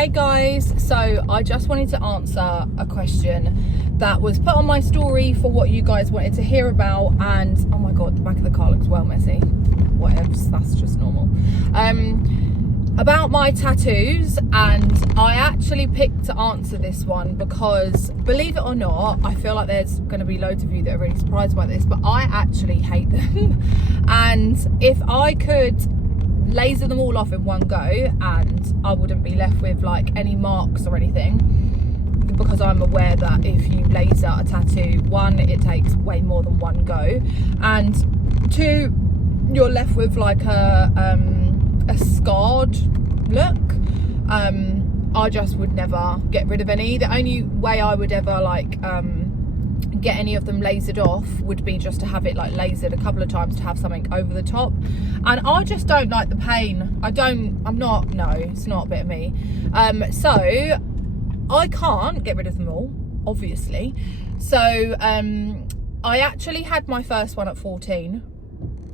Hey guys, so I just wanted to answer a question that was put on my story for what you guys wanted to hear about, and oh my god, the back of the car looks well messy. Whatevs, that's just normal. About my tattoos, and I actually picked to answer this one because, believe it or not, I feel like there's going to be loads of you that are really surprised by this, but I actually hate them. And if I could laser them all off in one go and I wouldn't be left with like any marks or anything, because I'm aware that if you laser a tattoo, one, it takes way more than one go, and two, you're left with like a scarred look. I just would never get rid of any. The only way I would ever like get any of them lasered off would be just to have it like lasered a couple of times to have something over the top, and I just don't like the pain. It's not a bit of me. So I can't get rid of them all, obviously. So I actually had my first one at 14.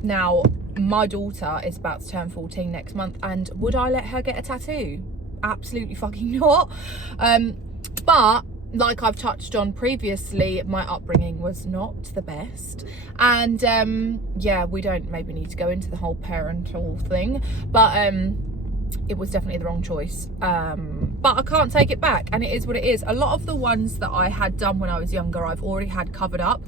Now my daughter is about to turn 14 next month, and would I let her get a tattoo? Absolutely fucking not. But like I've touched on previously, my upbringing was not the best, and yeah, we don't maybe need to go into the whole parental thing, but it was definitely the wrong choice. But I can't take it back, and it is what it is. A lot of the ones that I had done when I was younger, I've already had covered up.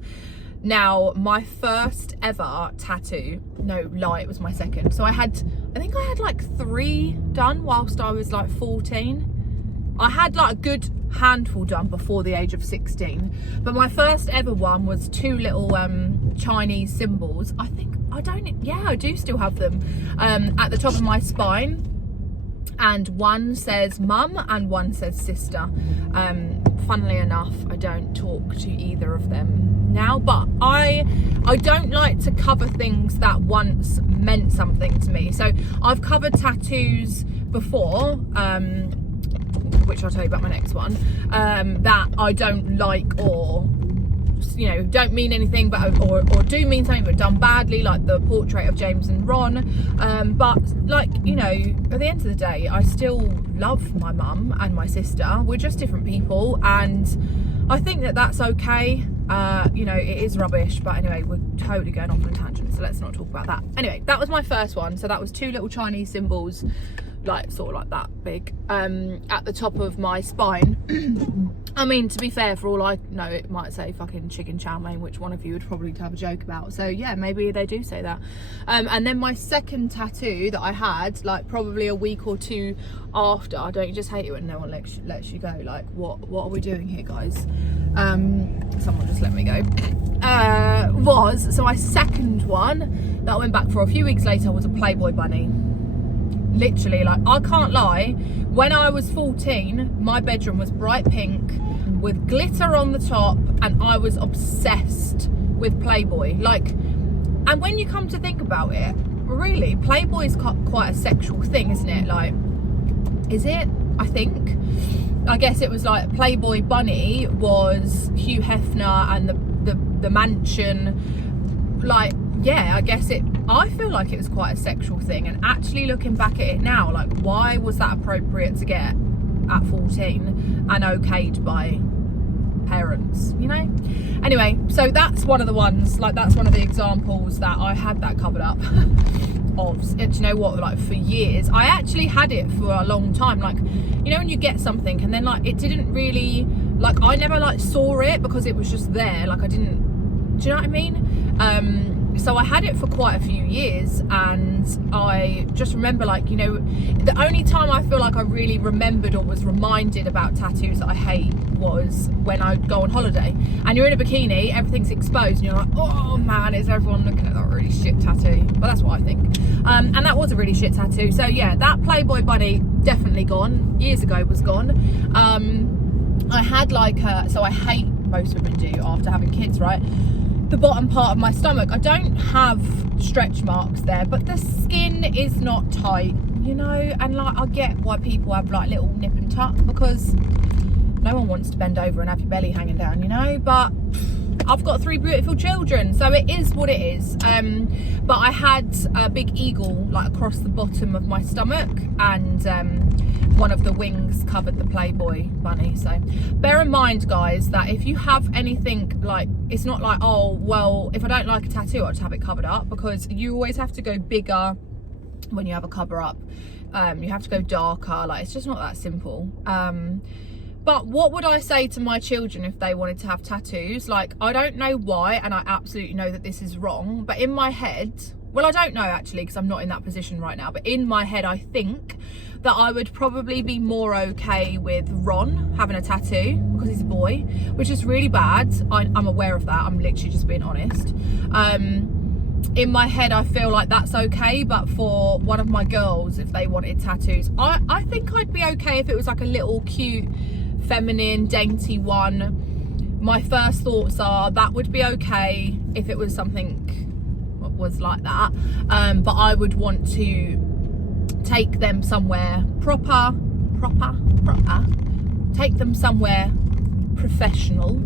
Now, my first ever tattoo, no lie, it was my second. So I think I had like 3 done whilst I was like 14. I had like a good handful done before the age of 16. But my first ever one was 2 little Chinese symbols. I do still have them at the top of my spine. And one says mum and one says sister. Funnily enough, I don't talk to either of them now, but I don't like to cover things that once meant something to me. So I've covered tattoos before, which I'll tell you about my next one, that I don't like, or you know, don't mean anything, but or do mean something but done badly, like the portrait of James and Ron. But like, you know, at the end of the day, I still love my mum and my sister. We're just different people, and I think that that's okay. You know, it is rubbish, but anyway, we're totally going off on a tangent, so let's not talk about that. Anyway, that was my first one. So that was 2 little Chinese symbols, like sort of like that big, at the top of my spine. I mean, to be fair, for all I know, it might say fucking chicken chow mein, which one of you would probably have a joke about. So yeah, maybe they do say that. And then my second tattoo that I had, like probably a week or 2 after, don't you just hate it when no one lets you go? Like, what are we doing here, guys? Someone just let me go. So my second one that I went back for a few weeks later was a Playboy bunny. Literally, like, I can't lie, when I was 14, my bedroom was bright pink with glitter on the top, and I was obsessed with Playboy. Like, and when you come to think about it, really, Playboy's quite a sexual thing, isn't it? Like, is it? I guess it was like Playboy bunny was Hugh Hefner and the mansion. Like, yeah, I feel like it was quite a sexual thing, and actually looking back at it now, like, why was that appropriate to get at 14 and okayed by parents, you know? Anyway, so that's one of the ones, like, that's one of the examples that I had that covered up of. Do you know what, like, for years I actually had it for a long time. Like, you know when you get something and then like it didn't really, like, I never like saw it because it was just there, like, I didn't, do you know what I mean? So I had it for quite a few years, and I just remember, like, you know, the only time I feel like I really remembered or was reminded about tattoos that I hate was when I go on holiday and you're in a bikini, everything's exposed, and you're like, oh man, is everyone looking at that really shit tattoo? But that's what I think. And that was a really shit tattoo. So yeah, that Playboy bunny, definitely gone. Years ago was gone. I had like so I hate, most women do after having kids, right? The bottom part of my stomach, I don't have stretch marks there, but the skin is not tight, you know, and like, I get why people have like little nip and tuck, because no one wants to bend over and have your belly hanging down, you know, but I've got 3 beautiful children, so it is what it is. But I had a big eagle like across the bottom of my stomach, and one of the wings covered the Playboy bunny. So bear in mind, guys, that if you have anything, like, it's not like, oh well, if I don't like a tattoo, I'll just have it covered up, because you always have to go bigger when you have a cover up. You have to go darker. Like, it's just not that simple. But what would I say to my children if they wanted to have tattoos? Like, I don't know why, and I absolutely know that this is wrong, but in my head, well, I don't know actually, because I'm not in that position right now, but in my head I think that I would probably be more okay with Ron having a tattoo, because he's a boy, which is really bad. I'm aware of that. I'm literally just being honest. In my head I feel like that's okay, but for one of my girls, if they wanted tattoos, I think I'd be okay if it was like a little cute, feminine, dainty one. My first thoughts are that would be okay if it was something was like that, but I would want to take them somewhere proper, take them somewhere professional,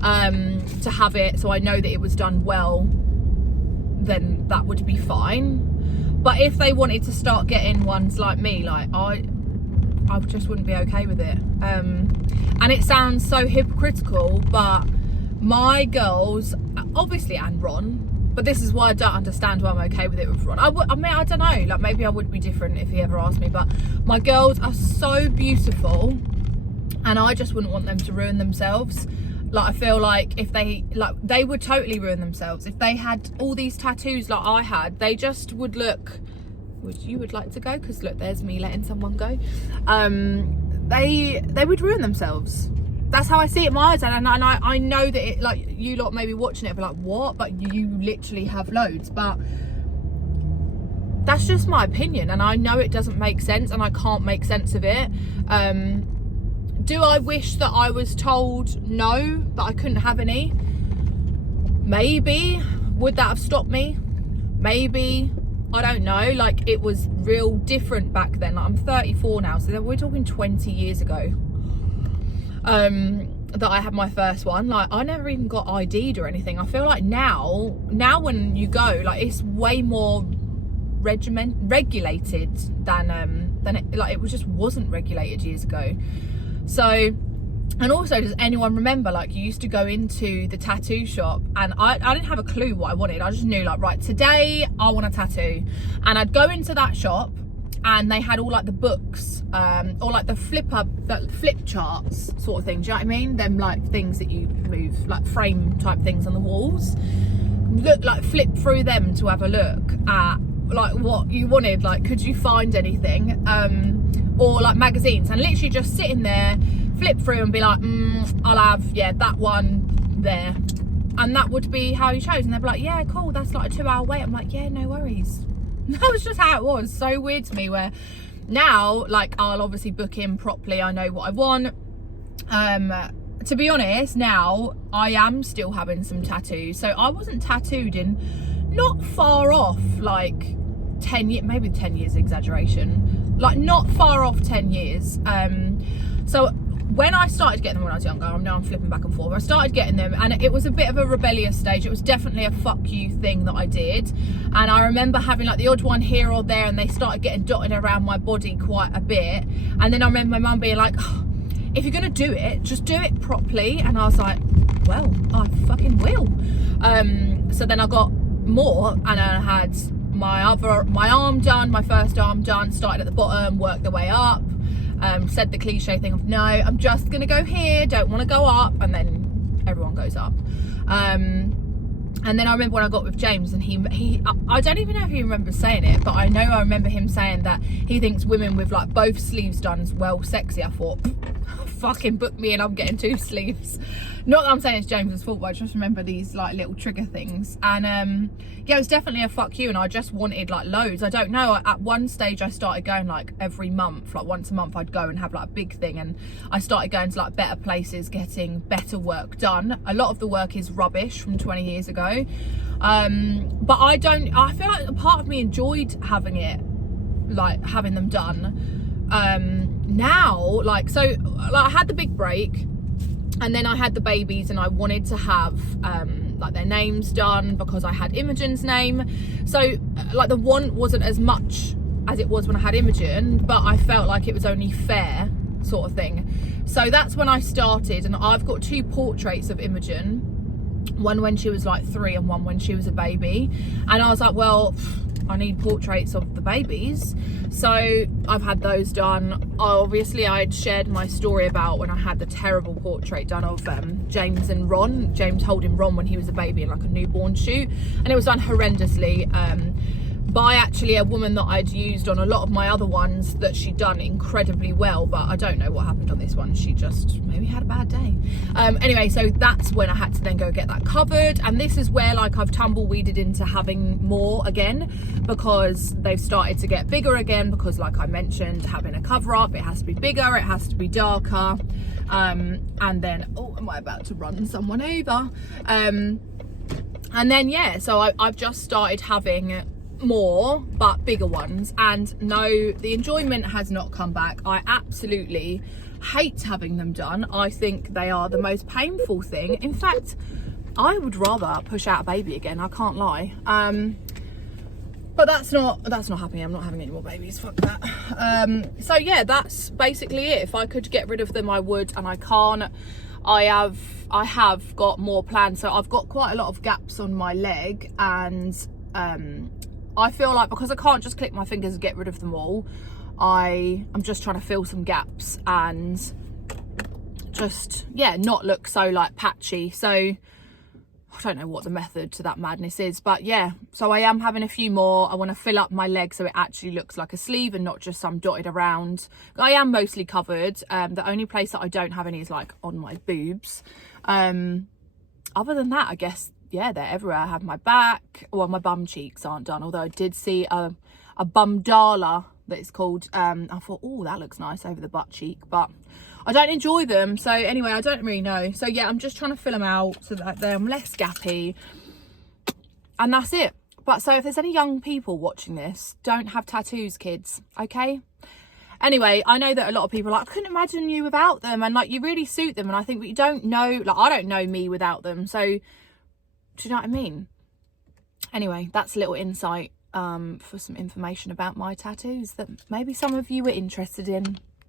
to have it, so I know that it was done well, then that would be fine. But if they wanted to start getting ones like me, like I just wouldn't be okay with it. And it sounds so hypocritical, but my girls, obviously, and Ron, but this is why I don't understand why I'm okay with it with Ron. I mean, I don't know, like maybe I would be different if he ever asked me, but my girls are so beautiful and I just wouldn't want them to ruin themselves. Like, I feel like if they would totally ruin themselves if they had all these tattoos like I had. They just would look, you would like to go? Because look, there's me letting someone go. They would ruin themselves. That's how I see it in my eyes, and I know that it, like, you lot may be watching it but like, what? But you literally have loads. But that's just my opinion, and I know it doesn't make sense, and I can't make sense of it. Do I wish that I was told no, that I couldn't have any? Maybe. Would that have stopped me? Maybe. I don't know. Like, it was real different back then. Like, I'm 34 now, so we're talking 20 years ago. That I had my first one. Like, I never even got ID'd or anything. I feel like now when you go, like, it's way more regulated than it just wasn't regulated years ago. So, and also, does anyone remember, like, you used to go into the tattoo shop and I didn't have a clue what I wanted. I just knew, like, right, today I want a tattoo, and I'd go into that shop and they had all like the books, or like the flip charts sort of thing. Do you know what I mean? Them like things that you move, like frame type things on the walls. Flip through them to have a look at like what you wanted. Like, could you find anything? Or like magazines, and literally just sit in there, flip through and be like, I'll have, yeah, that one there. And that would be how you chose. And they'd be like, yeah, cool, that's like a 2-hour wait. I'm like, yeah, no worries. That was just how it was. So weird to me, where now, like, I'll obviously book in properly. I know what I want. To be honest, now I am still having some tattoos. So I wasn't tattooed in not far off, like 10 years, maybe 10 years exaggeration, like not far off 10 years. So when I started getting them when I was younger, I'm flipping back and forth, I started getting them and it was a bit of a rebellious stage. It was definitely a fuck you thing that I did, and I remember having like the odd one here or there, and they started getting dotted around my body quite a bit. And then I remember my mum being like, oh, if you're gonna do it, just do it properly. And I was like, well, I fucking will. So then I got more, and I had my arm done, my first arm done, started at the bottom, worked the way up. Said the cliche thing of, no, I'm just gonna go here, don't want to go up, and then everyone goes up. And then I remember when I got with James, and he I don't even know if he remembers saying it, but I know I remember him saying that he thinks women with like both sleeves done is well sexy. I thought, fucking book me and I'm getting 2 sleeves. Not that I'm saying it's James's fault, but I just remember these like little trigger things. And yeah, it was definitely a fuck you, and I just wanted like loads. I don't know, at one stage I started going like every month, like once a month I'd go and have like a big thing, and I started going to like better places, getting better work done. A lot of the work is rubbish from 20 years ago, but I feel like a part of me enjoyed having it, like having them done. Now, like, so like I had the big break, and then I had the babies, and I wanted to have like their names done because I had Imogen's name. So like the want wasn't as much as it was when I had Imogen, but I felt like it was only fair, sort of thing. So that's when I started, and I've got 2 portraits of Imogen, one when she was like 3 and one when she was a baby. And I was like, well, I need portraits of the babies, so I've had those done. Obviously I'd shared my story about when I had the terrible portrait done of James and Ron, James holding Ron when he was a baby in like a newborn shoot, and it was done horrendously by actually a woman that I'd used on a lot of my other ones, that she'd done incredibly well, but I don't know what happened on this one. She just maybe had a bad day. Anyway, so that's when I had to then go get that covered, and this is where like I've tumbleweeded into having more again, because they've started to get bigger again, because like I mentioned, having a cover up, it has to be bigger, it has to be darker, and then, oh, am I about to run someone over? And then yeah, so I've just started having more but bigger ones, and no, the enjoyment has not come back. I absolutely hate having them done. I think they are the most painful thing. In fact, I would rather push out a baby again, I can't lie. But that's not happening. I'm not having any more babies, fuck that. So yeah, that's basically it. If I could get rid of them, I would, and I can't. I have got more planned. So I've got quite a lot of gaps on my leg, and I feel like because I can't just click my fingers and get rid of them all, I'm just trying to fill some gaps and just, yeah, not look so like patchy. So I don't know what the method to that madness is, but yeah, so I am having a few more. I want to fill up my leg so it actually looks like a sleeve and not just some dotted around. I am mostly covered. The only place that I don't have any is like on my boobs. Other than that, I guess, yeah, they're everywhere. I have my back, well, my bum cheeks aren't done, although I did see a bumdala that it's called. I thought, oh, that looks nice over the butt cheek, but I don't enjoy them. So anyway, I don't really know. So yeah, I'm just trying to fill them out so that they're less gappy, and that's it. But so if there's any young people watching this, don't have tattoos, kids, okay? Anyway, I know that a lot of people are like, I couldn't imagine you without them, and like, you really suit them. And I think, but you don't know, like, I don't know me without them. So do you know what I mean? Anyway, that's a little insight for some information about my tattoos that maybe some of you were interested in.